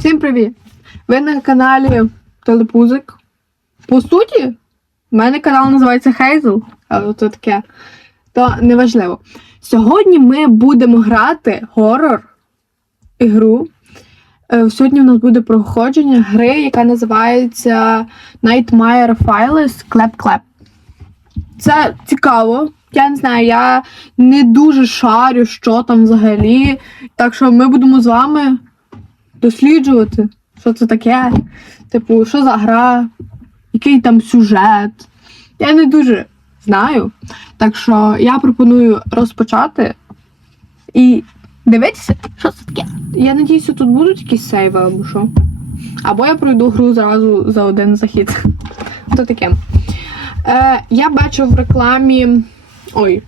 Всім привіт! Ви на каналі Телепузик. По суті, в мене канал називається Хейзл, але то таке, то неважливо. Сьогодні ми будемо грати хорор ігру. Е, Сьогодні у нас буде проходження гри, яка називається Nightmare Files Clap Clap. Це цікаво. Я не знаю, я не дуже шарю, що там взагалі. Так що ми будемо з вами досліджувати, що це таке. Типу, що за гра, який там сюжет. Я не дуже знаю. Так що я пропоную розпочати і дивитися, що це таке. Я надіюся, тут будуть якісь сейви або що. Або я пройду гру зразу за один захід. То таке. Е, я бачу в рекламі. Ой.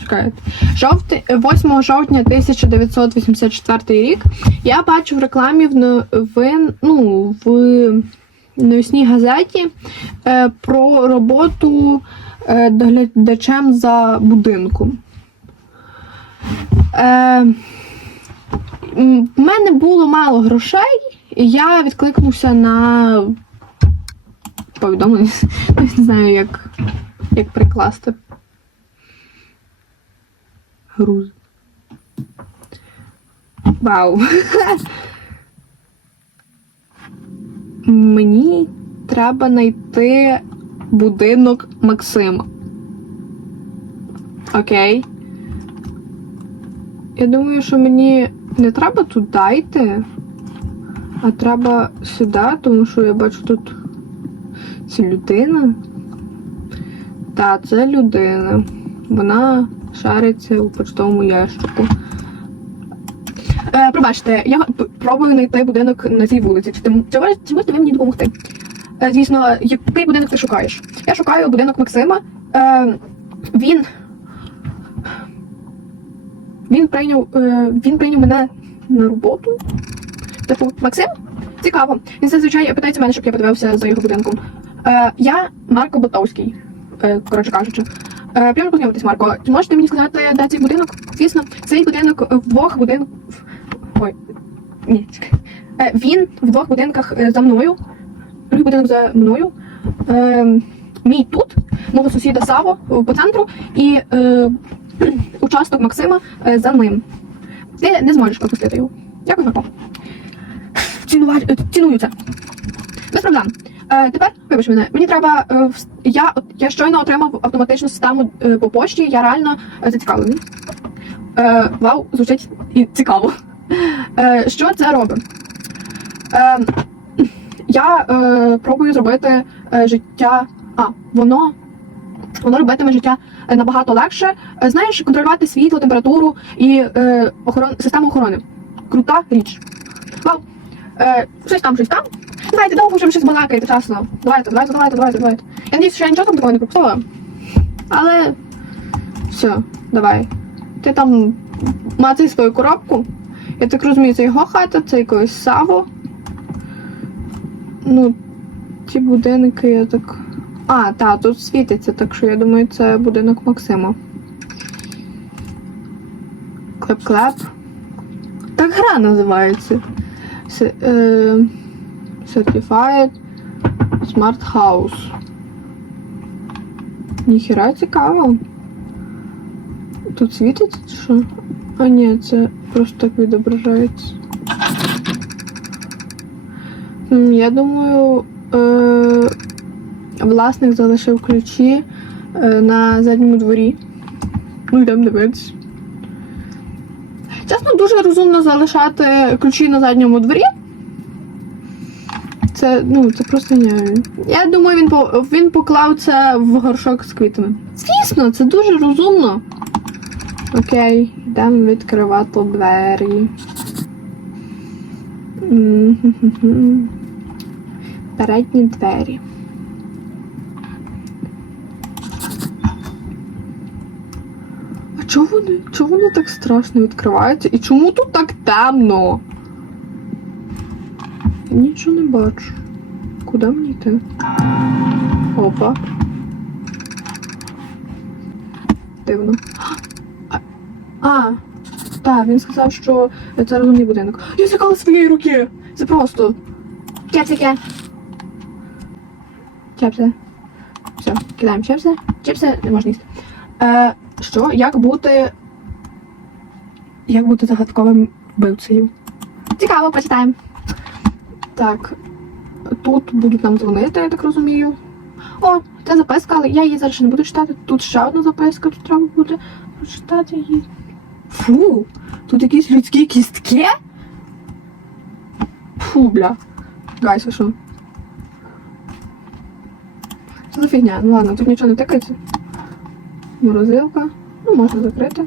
Чекайте. Жовти... 8 жовтня 1984 рік я бачу в рекламі в, но- в, ну, в новісній газеті е, про роботу е, доглядачем за будинком. Е, в мене було мало грошей, і я відкликнувся на повідомлення. Не знаю, як, як прикласти. Груз. Вау. Мені треба знайти будинок Максима. Окей. Я думаю, що мені не треба туди йти, а треба сюди, тому що я бачу тут це людина. Так, це людина. Вона шариться у почтовому ящику. Е, пробачте, я пробую знайти будинок на цій вулиці. Чи, можете ви мені допомогти? Е, звісно, який будинок ти шукаєш? Я шукаю будинок Максима. Е, він. Він прийняв, е, він прийняв мене на роботу. Типу, Максим? Цікаво. Він зазвичай питається мене, щоб я подивився за його будинком. Е, я Марко Ботовський, е, коротше кажучи. Е, прямо познайомитись, Марко. Можете мені сказати, де цей будинок? Звісно, цей будинок в двох будинках. Ой. Ні. Е, він в двох будинках е, за мною. Другий будинок за мною. Е, мій тут, мого сусіда Саво е, по центру, і е, участок Максима е, за ним. Ти не зможеш пропустити його. Дякую, Марко. Ціную це. Без проблем. Е, тепер, вибач мене, мені треба. Е, я, я щойно отримав автоматичну систему е, по пошті, я реально зацікавлений. Е, вау, звучить і цікаво. Е, що це робить? Е, я е, пробую зробити життя. А, воно. Воно робитиме життя набагато легше. Знаєш, контролювати світло, температуру і е, охорон... систему охорони. Крута річ. Вау. Е, щось там, щось там. Давайте довго вже щось балакаєте часно. Давайте, давайте, давайте, давайте, давайте. Я надіюсь, що я нічого там такого не пропустила. Але все, давай. Ти там мацай свою коробку. Я так розумію, це його хата, це якогось Саво. Ну, ті будинки я так. А, та, тут світиться, так що я думаю, це будинок Максима. Клеп-клеп. Так гра називається. Е, Certified Smart House. Ніхіра цікаво. Тут світиться що? А ні, це просто так відображається. Я думаю, е, власник залишив ключі е, на задньому дворі. Ну, йдемо дивитися. Чесно, дуже розумно залишати ключі на задньому дворі. Це, ну, це просто не. Я думаю, він він поклав це в горшок з квітами. Звісно, це дуже розумно. Окей, йдемо відкривати двері. Передні двері. А чого вони, чого вони так страшно відкриваються? І чому тут так темно? Я нічого не бачу. Куди мені йти? Опа. Дивно. А. Так, він сказав, що це розумний будинок. Я злякала своєї руки! Це просто. Чепсики. Чепси. Все, кидаємо чепси. Чепси не можна їсти. Е, що? Як бути. Як бути загадковим вбивцею? Цікаво, почитаємо. Так. Тут будуть нам дзвонити, я так розумію. О, це записка, але я її зараз ще не буду читати. Тут ще одна записка, тут треба буде прочитати її. Фу, тут якісь людські кістки. Фу, бля. Гайс, ви що? Що за фігня? Ну ладно, тут нічого не тикається. Морозилка. Ну, можна закрити.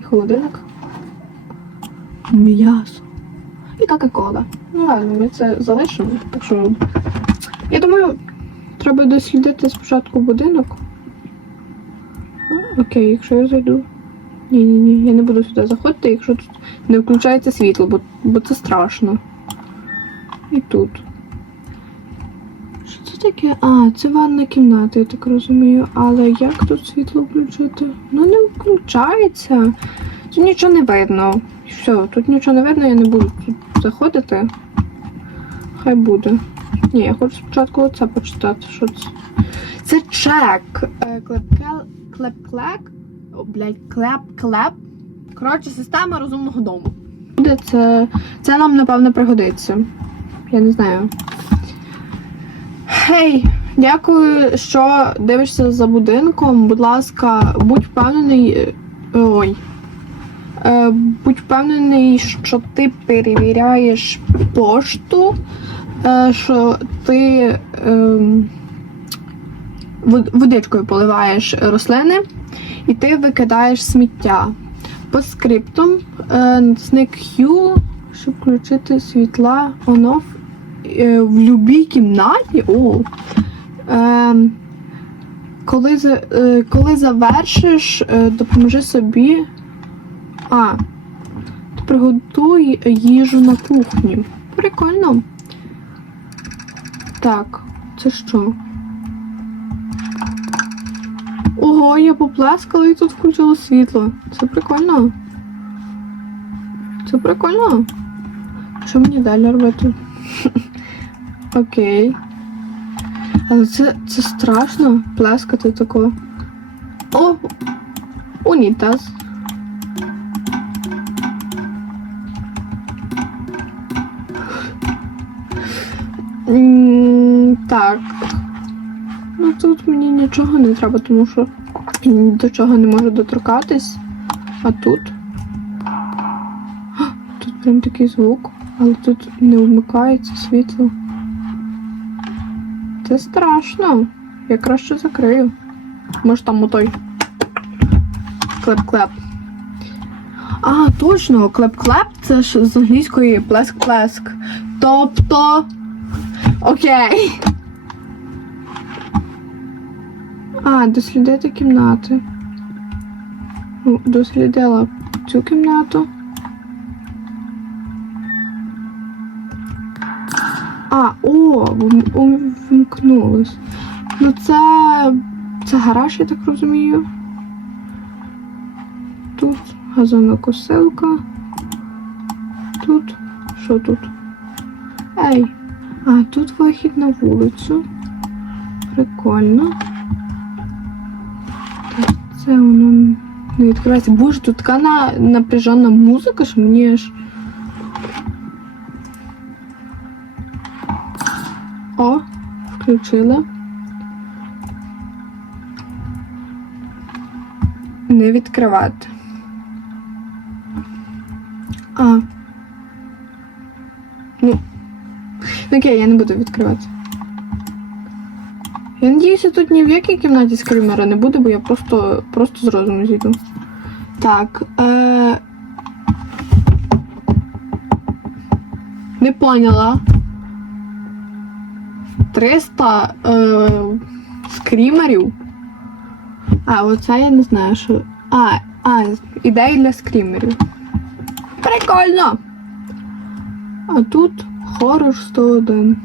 І холодильник. М'ясо. І кока-кола. Ну ладно, ми це залишимо. Так що. Я думаю, треба дослідити спочатку будинок. Ну, Окей, якщо я зайду. Ні, ні, ні, я не буду сюди заходити, якщо тут не включається світло, бо, бо це страшно. І тут. Що це таке? А, це ванна кімната, я так розумію. Але як тут світло включити? Ну не включається. Тут нічого не видно. Все, тут нічого не видно, я не буду тут заходити. Хай буде. Ні, я хочу спочатку оце почитати. Що це? Це чек. Е. Клеп-клек. О, блядь, клеп-клеп. Коротше, система розумного дому. Буде це. Це нам, напевно, пригодиться. Я не знаю. Гей, дякую, що дивишся за будинком. Будь ласка, будь впевнений. е, Ой. Е, будь впевнений, що ти перевіряєш пошту, е, що ти вод- водичкою поливаєш рослини і ти викидаєш сміття. По скриптум е, зник Q, щоб включити світла on-off е, в будь-якій кімнаті. О, е, коли, е, коли завершиш, допоможи собі. А, приготуй їжу на кухні. Прикольно. Так, це що? Ого, я поплескала і тут включило світло. Це прикольно. Це прикольно. Що мені далі робити? Окей. Але це, це страшно плескати тако. О! Унітаз. Так. Ну тут мені нічого не треба, тому що ні до чого не можу доторкатись. А тут. Тут прям такий звук, але тут не вмикається світло. Це страшно. Я краще закрию. Може там отой. Клеп-клеп. А, точно, клеп-клеп це ж з англійської плеск-плеск. Тобто. Окей. А, дослідити кімнати. Ну, Дослідила цю кімнату. А, о, вм- вм- вмкнулось. Ну це. Це гараж, я так розумію. Тут газонокосилка. Тут. Що тут? Ей. А, тут вихід на вулицю. Прикольно. Це воно не відкривається. Боже, тут така на... напряжена музика, що мені аж. О, включила. Не відкривати. А. Ну. Ну, Окей, я не буду відкривати. Надіюся, тут ні в якій кімнаті скримера не буде, бо я просто, просто з розуму зійду. Так. Е... Не поняла. 300 е... скрімерів. А, оце я не знаю, що. А, а, ідеї для скрімерів. Прикольно! А тут хорор 101.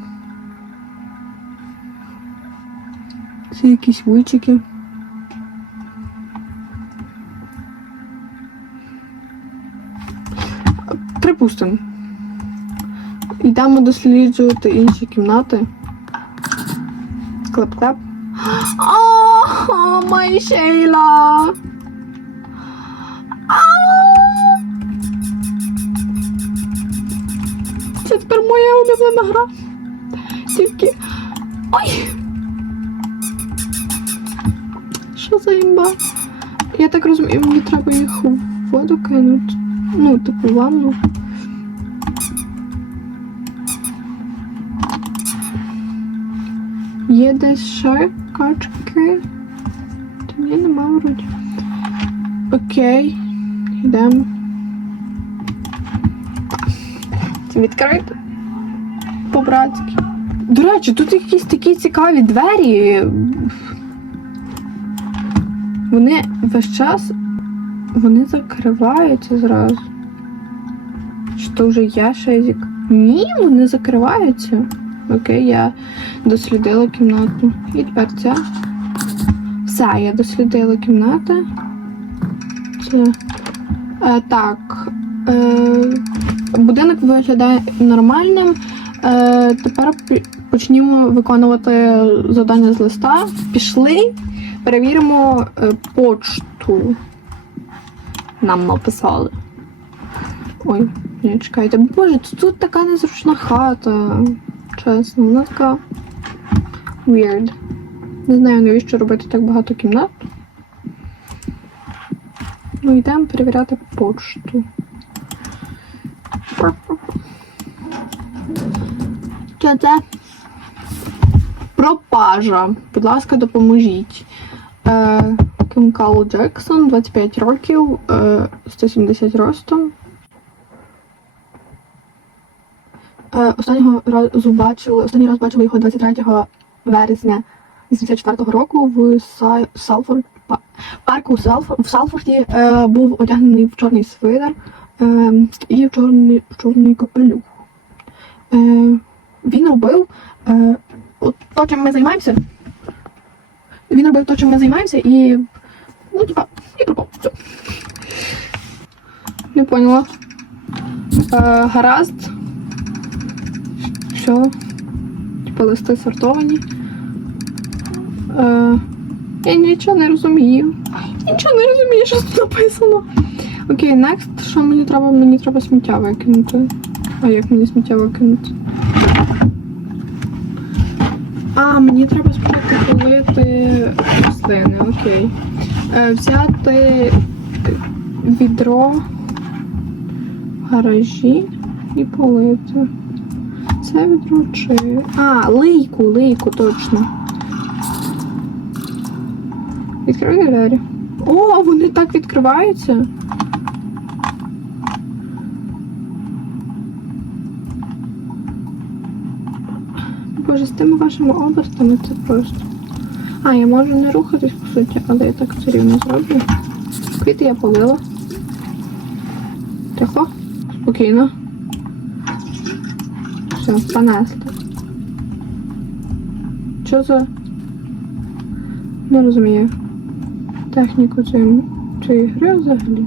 Це якісь вичики. Допустимо. Йдемо досліджувати інші кімнати. Клеп-клеп. О, май Шейла! Це тепер моя улюблена гра. Тільки. Ой! Що за імба? Я так розумію, мені треба їх у воду кинути. Ну, типу, ванну. Є десь ще качки. Та ні, нема вроді. Окей. Йдемо. Це відкрити. По-братськи. До речі, тут якісь такі цікаві двері. Вони весь час вони закриваються зразу. Чи то вже є шезік? Ні, вони закриваються. Окей, я дослідила кімнату. І тепер ця. Все, я дослідила кімнати. Це. Е, так. Е, будинок виглядає нормальним. Е, тепер почнімо виконувати завдання з листа. Пішли, перевіримо е, почту. Нам написали. Ой, ні, чекайте. Боже, тут така незручна хата. Чесно, вона така weird. Не знаю, навіщо робити так багато кімнат. Ну, йдемо перевіряти почту. Що це? Пропажа. Будь ласка, допоможіть. Е, Кім Кал Джексон, 25 років, е, 170 ростом. Е, Останнього разу бачили, останній раз бачили його 23 вересня 84-го року в Салфорд, па- парку в Салфорді е, був одягнений в чорний свитер е, і в чорний, в чорний капелюх. Е, він робив е, от то, чим ми займаємося. Він робив то, чим ми займаємося, і ну, типа, і пропав. Все. Не поняла. Е, гаразд. Все. Типа листи сортовані. Е, я нічого не розумію. Нічого не розумію, що тут написано. Окей, next. Що мені треба? Мені треба сміття викинути. А як мені сміття викинути? А, мені треба спочатку полити рослини, окей. Е, взяти відро в гаражі і полити. Це відро чи. А, лийку, лийку, точно. Відкривай двері. О, вони так відкриваються. Тими вашими областями це просто. А, я можу не рухатись по суті, але я так все рівно зроблю. Квіти я полила. Тихо, спокійно. Все, понесли. Що за. Не розумію. Техніку цієї, цієї гри взагалі.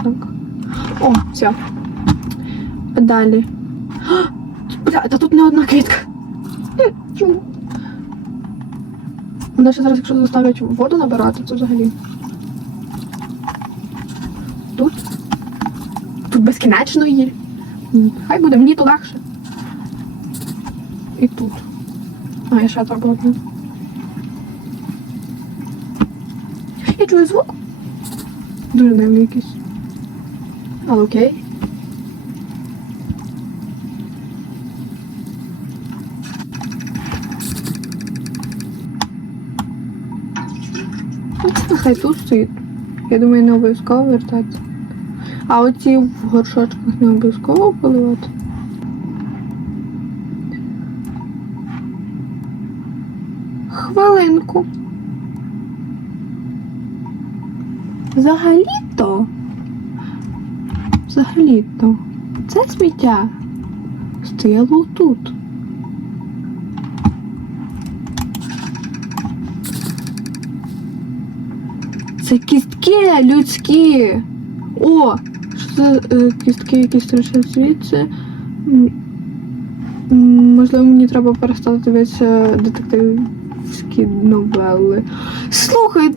Отак. О, все. Далі. Бля, та тут не одна квітка. Чому? Мене ще зараз, якщо заставлять воду набирати, то взагалі. Тут? Тут безкінечно її. Хай буде, мені то легше. І тут. А, я ще треба одну. Я чую звук. Дуже дивний якийсь. Але окей. Ну, Хай тут стоїть. Я думаю, не обов'язково вертатися. А оці в горшочках не обов'язково поливати. Хвилинку. Взагалі-то. Взагалі-то. Це сміття стояло тут. Це кістки людські. О! Що це е, кістки якісь торчать звідси? Можливо, мені треба перестати дивитися детективські новели. Слухай,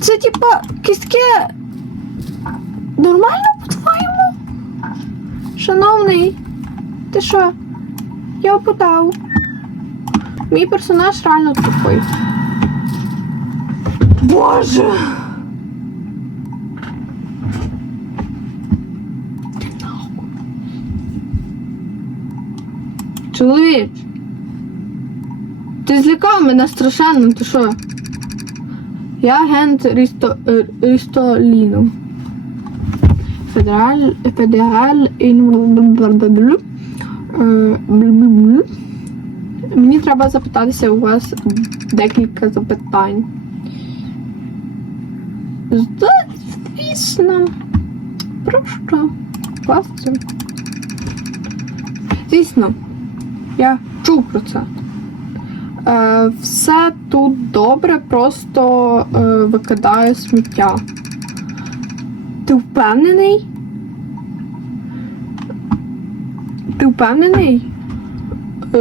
це типа кістки нормально по-твоєму? Шановний, ти що? Я опитав. Мій персонаж реально тупий. Боже! Чоловіч! Ти злякав мене страшенно, ти що? Я агент Рісто, е, Рістоліну. Федераль, федераль. Мені треба запитатися у вас декілька запитань. Звісно. Про що? Класно. Звісно, я чув про це. Е, все тут добре, просто е, викидаю сміття. Ти впевнений? Ти впевнений? Е,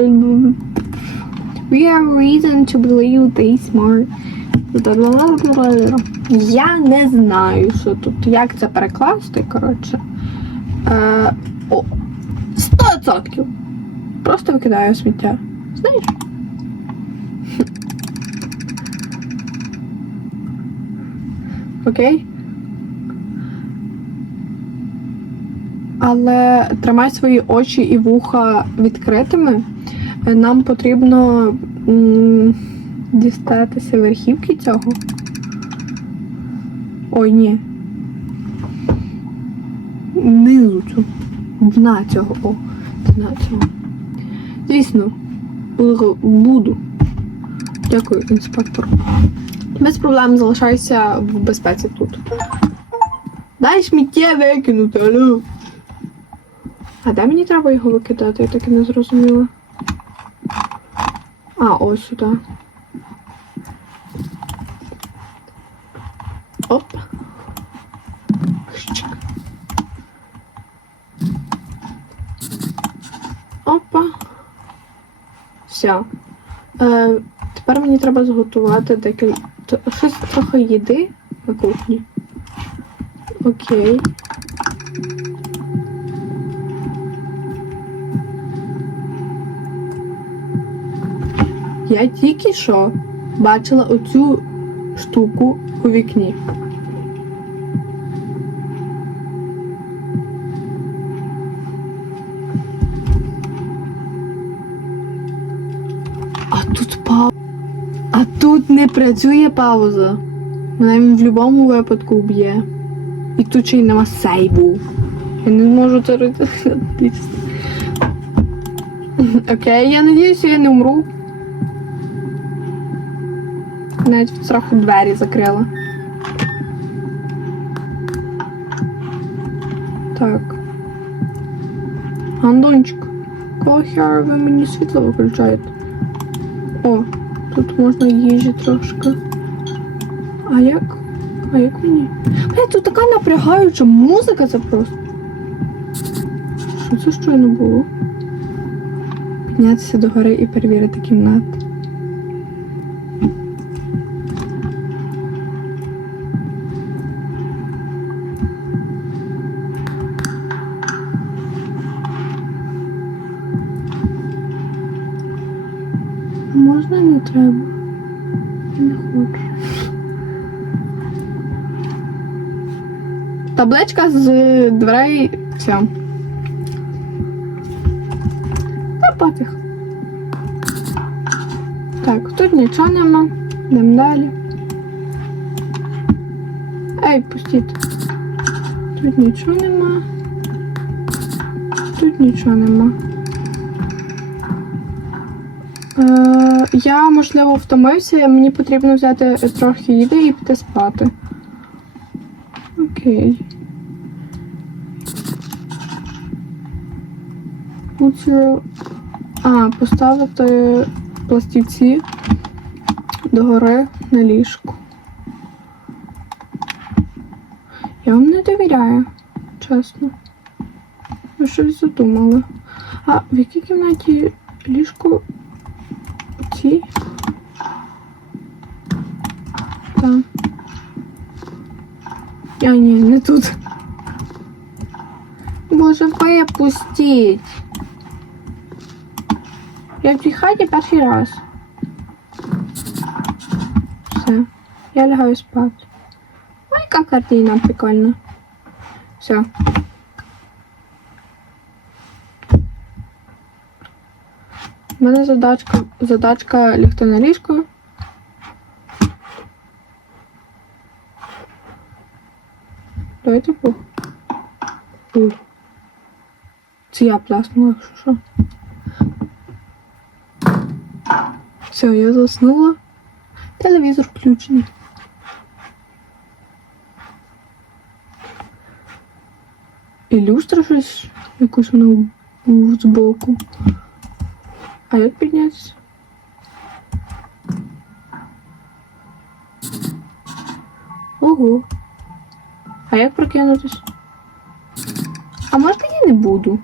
We have reason to believe they smart. Я не знаю, що тут, як це перекласти, коротше. Е, о, 100%! Просто викидаю сміття. Знаєш? Окей? Але тримай свої очі і вуха відкритими. Нам потрібно дістатися верхівки цього. Ой, ні. Низу цю. Дна цього. О, дна цього. Звісно, буду. Дякую, інспектор. Без проблем залишайся в безпеці тут. Дай сміття викинути, алло. А де мені треба його викидати? Я так і не зрозуміла. А, ось сюди. Оп. Опа. Все. Е, тепер мені треба зготувати декілька. Щось трохи їди на кухні. Окей. Я тільки що бачила оцю штуку у вікні. Тут не працює пауза. Мене він в будь-якому випадку вб'є. І тут ще й нема сейву. Я не можу це робити. Окей, я надіюся, я не умру. Навіть від страху двері закрила. Так. Гандончик. Кого хера ви мені світло виключаєте? Тут можна їжі трошки. А як? А як мені? Бля, тут така напрягаюча музика це просто. Що це щойно було? Піднятися до гори і перевірити кімнату. Треба? Не хочу. Табличка з дверей. Все. Та пофіг. Так, тут нічого нема. Йдемо далі. Ей, пустіть. Тут нічого нема. Тут нічого нема. Е, я, можливо, втомився, мені потрібно взяти трохи їди і піти спати. Окей. А, поставити пластівці догори на ліжку. Я вам не довіряю, чесно. Ви щось задумали. А в якій кімнаті ліжко у цій? Так. А, ні, не тут. Боже, випустіть. Я в цій хаті перший раз. Все. Я лягаю спати. Ой, яка картина прикольна. Все. У мене задачка, задачка лягти на ліжко. Давайте по. Це я пласнула, якщо що. Все, я заснула. Телевізор включений. І люстра щось якусь вона в- збоку. А як піднятися? Ого. А як прокинутись? А можна я не буду?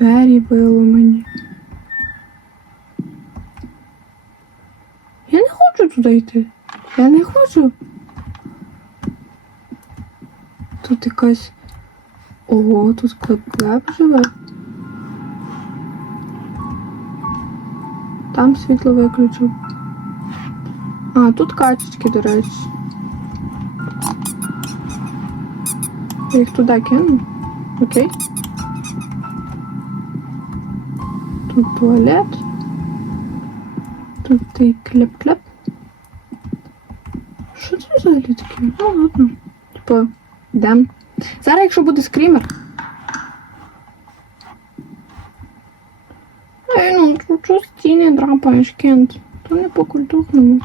Двері виломані. Я не хочу туди йти. Я не хочу. Тут якась. Ого, тут клеп-клеп живе. Там світло виключив. А, тут качечки, до речі. Я їх туди кину. Окей. Тут туалет. Тут і клеп-клеп. Що це взагалі таке? Ну ладно. Типа, йдем. Зараз, якщо буде скрімер. Ей, ну що стіни драпаєш, Кент? То не по культурному.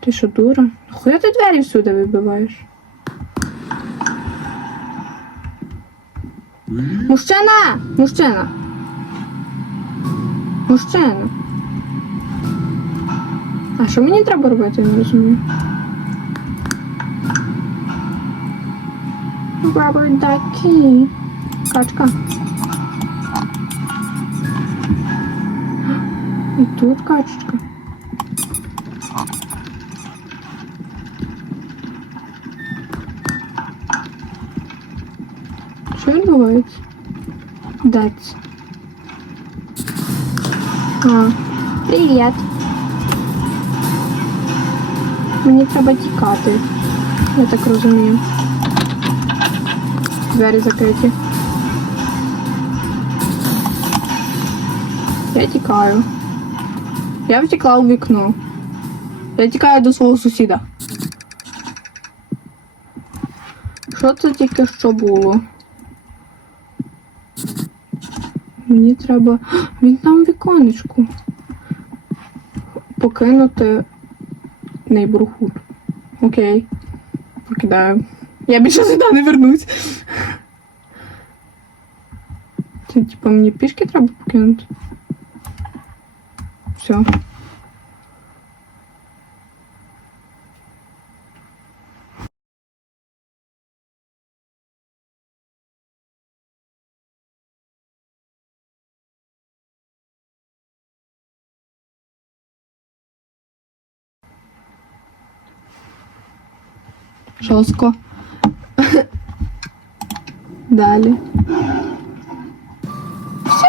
Ти що, дура? Хуя ти двері всюди вибиваєш? Мужчина! Мужчина! Мужчина! А що мені треба робити, я не розумію. Баба такі. Качка. І тут качечка. Що відбувається? Де це? А, привіт. Мені треба тікати. Я так розумію. Двері закриті. Я тікаю. Я втекла у вікно. Я тікаю до свого сусіда. Що це тільки що було? Мені треба. Він там віконечку. Покинути нейбурхуд. Окей. Покидаю. Я більше сюди не вернусь. Це типа мені пішки треба покинути. Все. Жорстко. Далі. Все.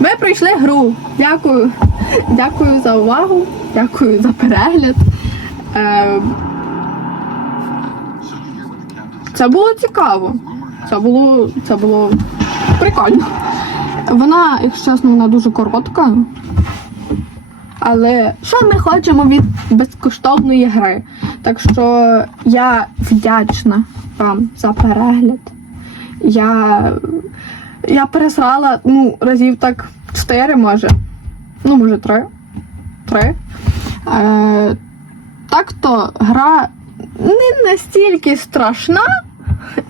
Ми пройшли гру. Дякую. Дякую за увагу. Дякую за перегляд. Е, Це було цікаво. Це було, це було прикольно. Вона, якщо чесно, вона дуже коротка. Але що ми хочемо від безкоштовної гри? Так що я вдячна вам за перегляд. Я Я пересрала, ну, разів так 4, може. Ну, може, 3. 3. Е, так то гра не настільки страшна,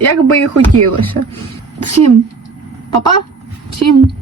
як би і хотілося. Всім па-па, всім